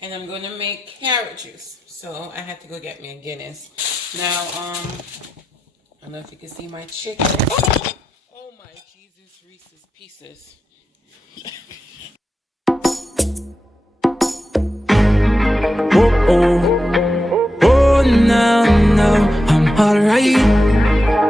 and I'm going to make carrot juice. So I had to go get me a Guinness. Now, I don't know if you can see my chicken. Oh my Jesus, Reese's Pieces. Oh, oh, oh, no, no, I'm alright.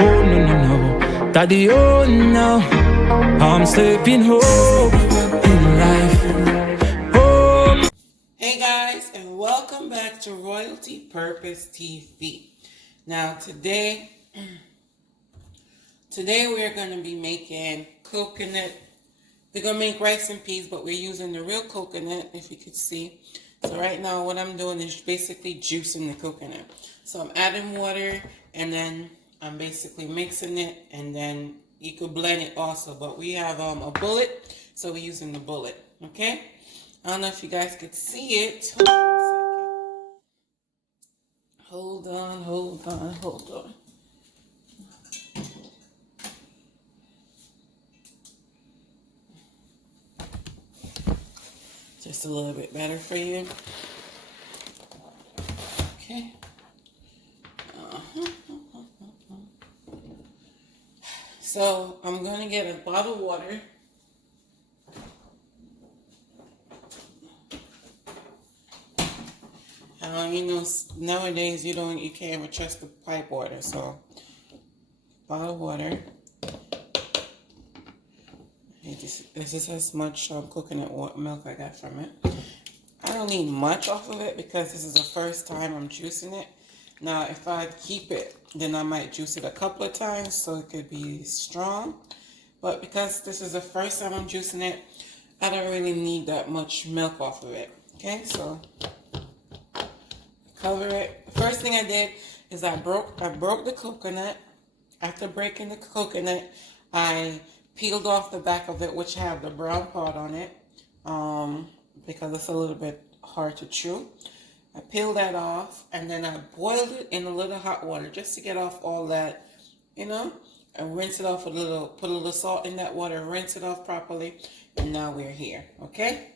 Oh, no, no, no, daddy, oh, no, I'm stepping home in life. Oh. Hey guys, and welcome back to Royalty Purpose TV. Now today we're going to be making coconut. We're going to make rice and peas, but we're using the real coconut, if you could see. So right now what I'm doing is basically juicing the coconut. So I'm adding water, and then I'm basically mixing it, and then you could blend it also. But we have a bullet, so we're using the bullet, okay? I don't know if you guys could see it. Hold on, hold on, hold on. Just a little bit better for you. Okay. So I'm going to get a bottle of water. You know, nowadays you can't even trust the pipe water. So bottle of water. This is as much coconut milk I got from it. I don't need much off of it because this is the first time I'm juicing it. Now, if I keep it, then I might juice it a couple of times so it could be strong. But because this is the first time I'm juicing it, I don't really need that much milk off of it. Okay, so cover it. The first thing I did is I broke the coconut. After breaking the coconut, I peeled off the back of it, which have the brown part on it, because it's a little bit hard to chew. I peeled that off, and then I boiled it in a little hot water just to get off all that, you know, and rinse it off put a little salt in that water, rinse it off properly, and now we're here, okay?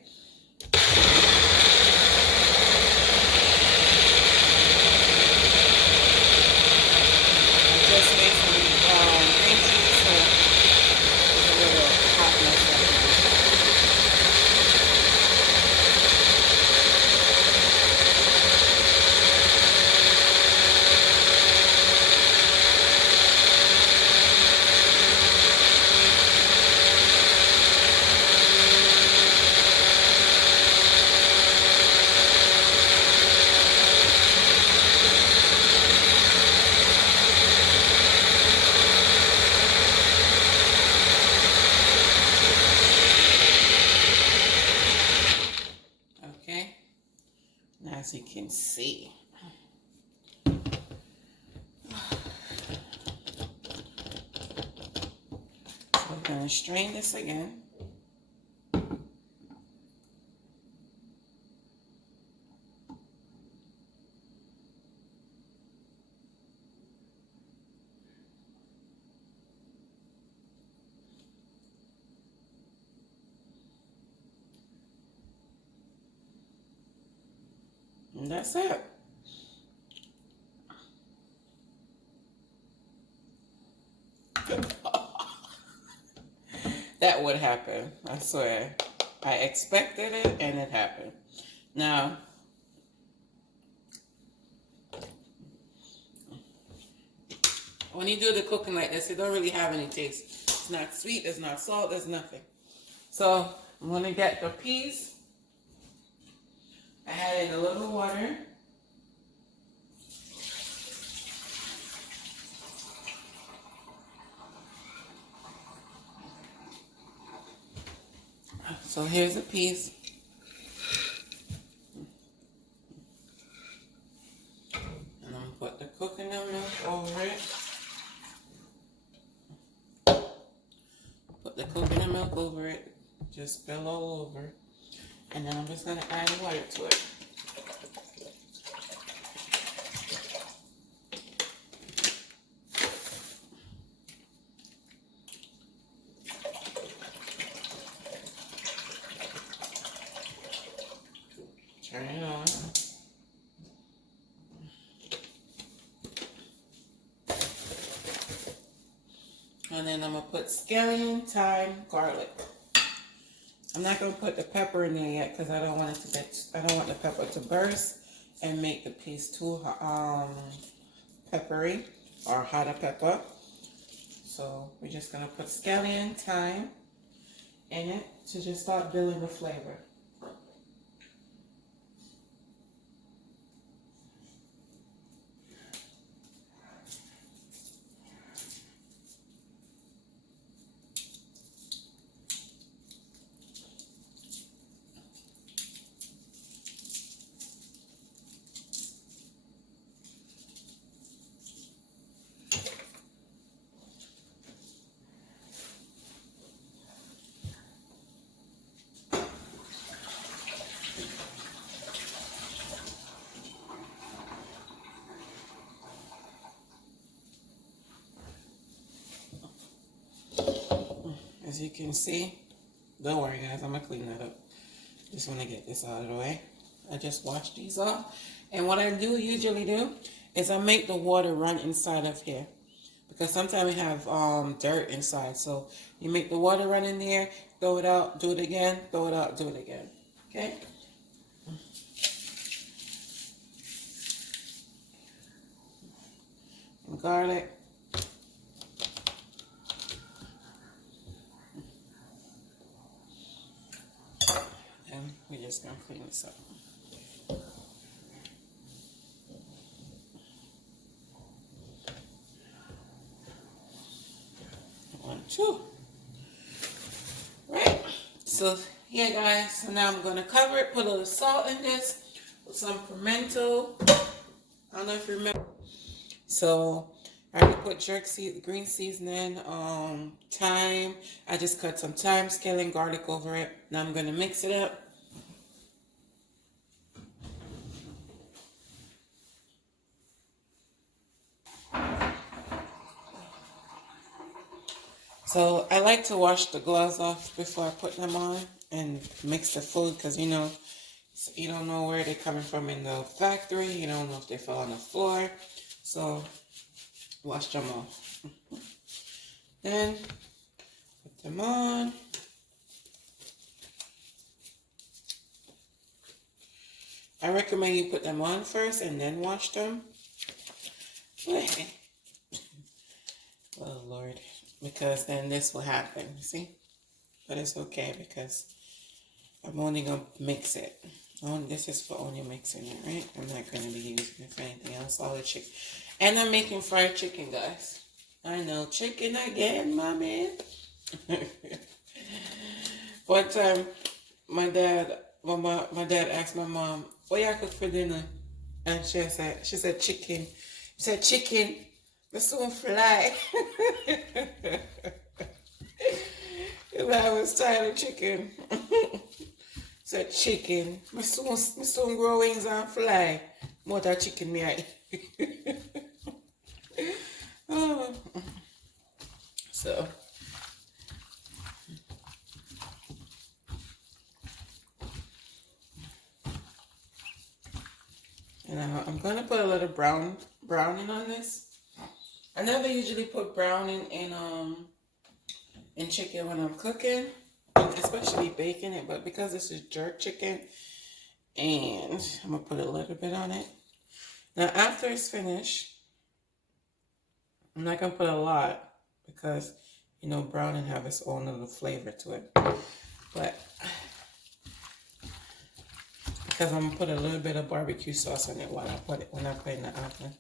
Okay, now as you can see, so we're going to strain this again. And that's it. That would happen, I swear. I expected it, and it happened. Now, when you do the cooking like this, it don't really have any taste. It's not sweet, there's not salt, there's nothing. So, I'm going to get the peas. I add in a little water. So here's a piece. And I'm going to put the coconut milk over it. Put the coconut milk over it. Just spill all over. And then I'm just going to add water to it. Turn it on. And then I'm going to put scallion, thyme, garlic. I'm not going to put the pepper in there yet because I don't want the pepper to burst and make the piece too peppery or hotter pepper. So we're just going to put scallion, thyme in it to just start building the flavor. As you can see, don't worry guys, I'm gonna clean that up. Just want to get this out of the way. I just washed these off. And what I usually do is I make the water run inside of here. Because sometimes we have dirt inside. So you make the water run in there, throw it out, do it again, throw it out, do it again. Okay? And garlic. And we're just going to clean this up. 1, 2. Right. So yeah guys, so now I'm going to cover it, put a little salt in this, with some pimento. I don't know if you remember. So I already put green seasoning, thyme. I just cut some thyme, scallion, garlic over it. Now I'm going to mix it up. So I like to wash the gloves off before I put them on and mix the food because, you know, you don't know where they're coming from in the factory. You don't know if they fell on the floor. So wash them off. Then put them on. I recommend you put them on first and then wash them. Oh Lord. Because then this will happen, see? But it's okay because I'm only going to mix it. This is for only mixing it, right? I'm not going to be using it for anything else. All the chicken. And I'm making fried chicken, guys. I know. Chicken again, my man. One time, my dad asked my mom, what y'all cook for dinner? And she said chicken. She said chicken. The soon fly. I was tired of chicken. Said chicken. My soon grow wings and fly. More than chicken me I eat. Oh. So and I'm gonna put a little browning on this. I never usually put browning in chicken when I'm cooking, especially baking it, but because this is jerk chicken, and I'm gonna put a little bit on it. Now after it's finished, I'm not gonna put a lot because, you know, browning have its own little flavor to it, but because I'm gonna put a little bit of barbecue sauce on it when I put it in the oven.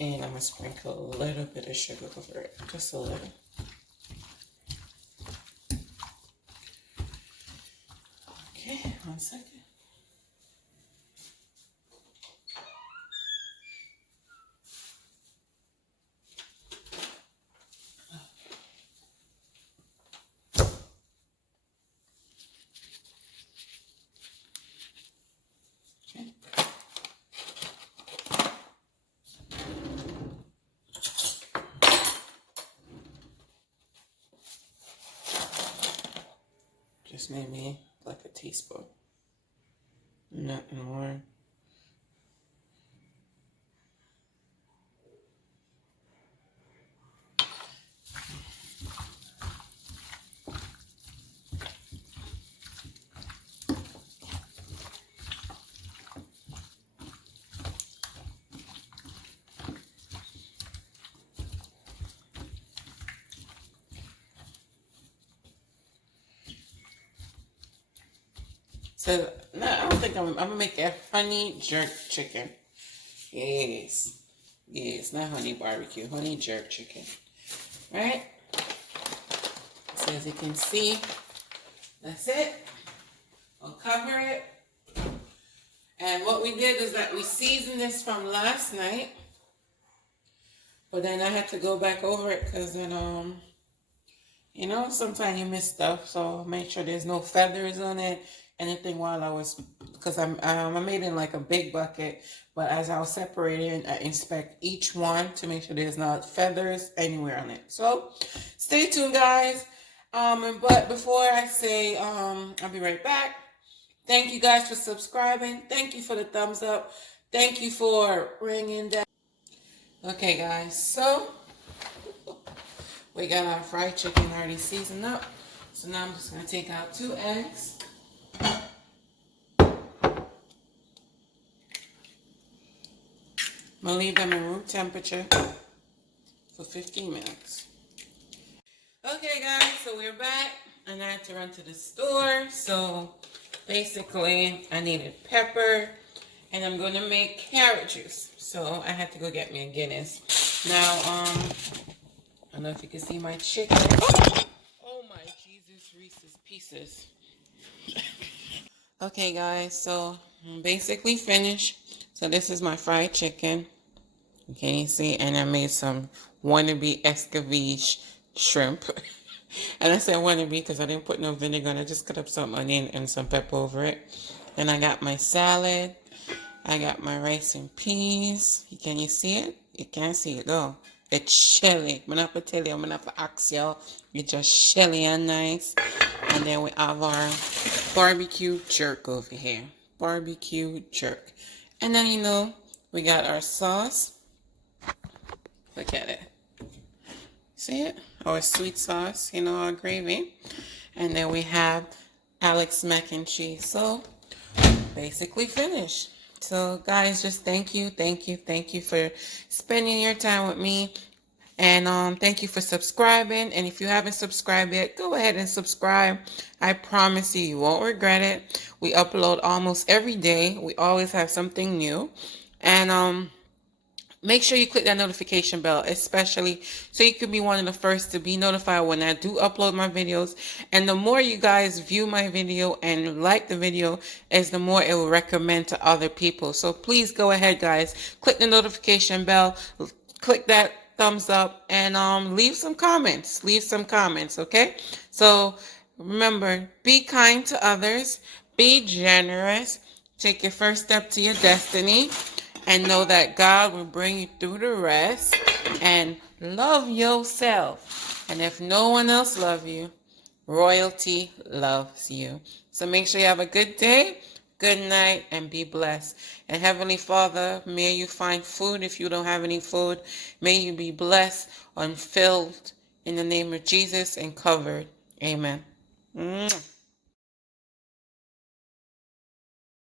And I'm going to sprinkle a little bit of sugar over it. Just a little. Okay, 1 second. Just maybe like a teaspoon. Nothing more. So, no, I don't think I'm gonna make a honey jerk chicken. Yes. Yes, not honey barbecue, honey jerk chicken. Right? So as you can see, that's it. I'll cover it. And what we did is that we seasoned this from last night. But then I had to go back over it because then, you know, sometimes you miss stuff. So make sure there's no feathers on it. Anything while I was, because I made it in like a big bucket. But as I was separating, I inspect each one to make sure there's not feathers anywhere on it. So stay tuned, guys. But before I say, I'll be right back. Thank you guys for subscribing. Thank you for the thumbs up. Thank you for ringing that. Okay, guys. So we got our fried chicken already seasoned up. So now I'm just gonna take out 2 eggs. I'm gonna leave them in room temperature for 15 minutes. Okay, guys, so we're back, and I had to run to the store. So basically, I needed pepper, and I'm gonna make carrot juice. So I had to go get me a Guinness. Now, I don't know if you can see my chicken. Oh my Jesus, Reese's Pieces. Okay, guys, so I'm basically finished. So this is my fried chicken. Can you see? And I made some wannabe Escovitch shrimp. And I said wannabe because I didn't put no vinegar on it. I just cut up some onion and some pepper over it. Then I got my salad. I got my rice and peas. Can you see it? You can't see it though. It's shelly. I'm not going to tell you. I'm not going to ask y'all. It's just shelly and nice. And then we have our barbecue jerk over here. Barbecue jerk. And then, you know, we got our sauce. Look at it. See it? Our sweet sauce, you know, our gravy. And then we have Alex mac and cheese. So, basically finished. So, guys, just thank you for spending your time with me. And thank you for subscribing. And if you haven't subscribed yet, go ahead and subscribe. I promise you, you won't regret it. We upload almost every day. We always have something new. And make sure you click that notification bell, especially so you can be one of the first to be notified when I do upload my videos. And the more you guys view my video and like the video, is the more it will recommend to other people. So please go ahead, guys. Click the notification bell. Click that thumbs up and leave some comments. Leave some comments, okay? So remember, be kind to others. Be generous. Take your first step to your destiny. And know that God will bring you through the rest. And love yourself. And if no one else loves you, royalty loves you. So make sure you have a good day, good night, and be blessed. And Heavenly Father, may you find food if you don't have any food. May you be blessed and filled in the name of Jesus and covered. Amen.